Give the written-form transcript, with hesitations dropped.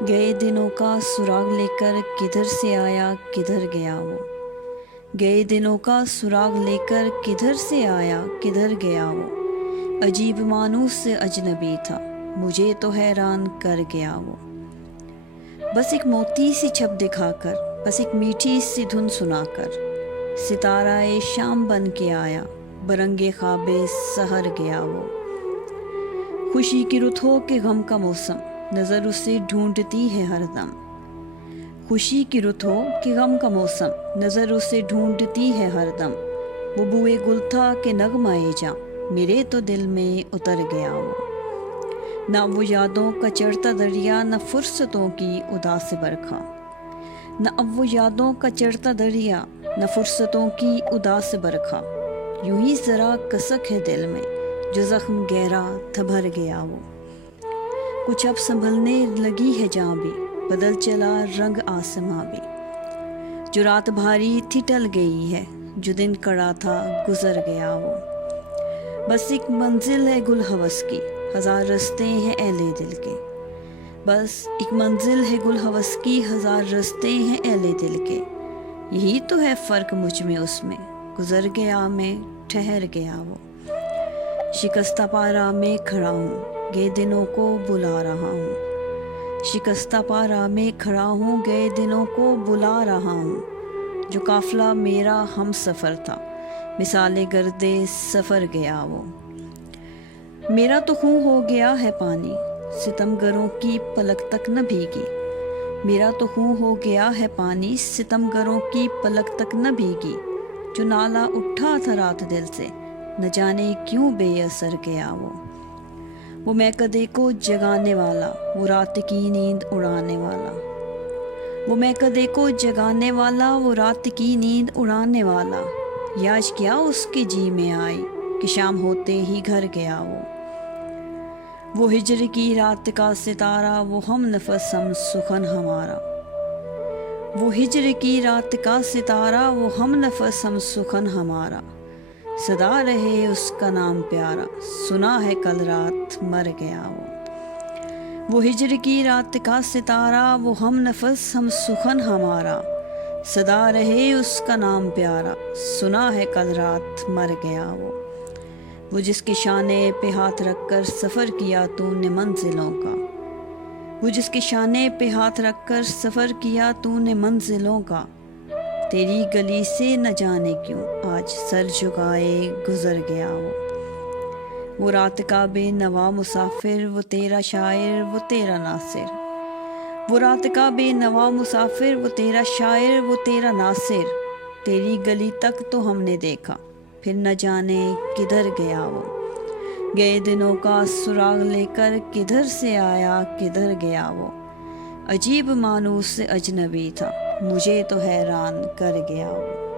گئے دنوں کا سراغ لے کر کدھر سے آیا کدھر گیا وہ، گئے دنوں کا سراغ لے کر کدھر سے آیا کدھر گیا وہ، عجیب مانوس سے اجنبی تھا مجھے تو حیران کر گیا وہ، بس ایک موتی سی چھپ دکھا کر، بس ایک میٹھی سی دھن سنا کر، ستارہ شام بن کے آیا برنگے خواب سحر گیا وہ، خوشی کی رت ہو کہ غم کا موسم نظر اسے ڈھونڈتی ہے ہر دم، خوشی کی رت ہو کہ غم کا موسم نظر اسے ڈھونڈتی ہے ہر دم، وہ بوئے گل تھا کہ نغمہ جاں میرے تو دل میں اتر گیا وہ، نہ وہ یادوں کا چڑھتا دریا نہ فرصتوں کی اداس برکھا، نہ اب وہ یادوں کا چڑھتا دریا نہ فرصتوں کی اداس برکھا، یوں ہی ذرا کسک ہے دل میں جو زخم گہرا تھا بھر گیا وہ، کچھ اب سنبھلنے لگی ہے جاں بھی بدل چلا رنگ آسماں بھی، جو رات بھاری تھی ٹل گئی ہے جو دن کڑا تھا گزر گیا وہ، بس ایک منزل ہے گل ہوس کی ہزار رستے ہیں اہل دل کے، بس ایک منزل ہے گل ہوس کی ہزار رستے ہیں اہل دل کے، یہی تو ہے فرق مجھ میں اس میں گزر گیا میں ٹھہر گیا وہ، شکستہ پا میں کھڑا ہوں گئے دنوں کو بلا رہا ہوں، شکستہ پا میں کھڑا ہوں گئے دنوں کو بلا رہا ہوں، جو قافلہ میرا ہم سفر تھا مثال گرد سفر گیا وہ، میرا تو خون ہو گیا ہے پانی ستم گروں کی پلک تک نہ بھیگی، میرا تو خون ہو گیا ہے پانی ستم گروں کی پلک تک نہ بھیگی، جو نالا اٹھا تھا رات دل سے نہ جانے کیوں بے اثر گیا وہ میں کدے کو جگانے والا وہ رات کی نیند اڑانے والا، وہ میں کدے کو جگانے والا وہ رات کی نیند اڑانے والا، یاج کیا اس کے جی میں آئی کہ شام ہوتے ہی گھر گیا وہ ہجر کی رات کا ستارہ وہ ہم نفس ہم سخن ہمارا، وہ ہجر کی رات کا ستارہ وہ ہم نفس ہم سخن ہمارا، صدا رہے اس کا نام پیارا سنا ہے کل رات مر گیا وہ ہجر کی رات کا ستارہ وہ ہم نفس ہم سخن ہمارا، صدا رہے اس کا نام پیارا سنا ہے کل رات مر گیا وہ جس کے شانے پہ ہاتھ رکھ کر سفر کیا تو نے منزلوں کا، وہ جس کے شانے پہ ہاتھ رکھ کر سفر کیا تو نے منزلوں کا، تیری گلی سے نہ جانے کیوں آج سر جھکائے گزر گیا وہ رات کا بے نوا مسافر وہ تیرا شاعر وہ تیرا ناصر، وہ رات کا بے نوا مسافر وہ تیرا شاعر وہ تیرا ناصر، تیری گلی تک تو ہم نے دیکھا پھر نہ جانے کدھر گیا وہ، گئے دنوں کا سراغ لے کر کدھر سے آیا کدھر گیا وہ، عجیب مانوس سے اجنبی تھا مجھے تو حیران کر گیا وہ۔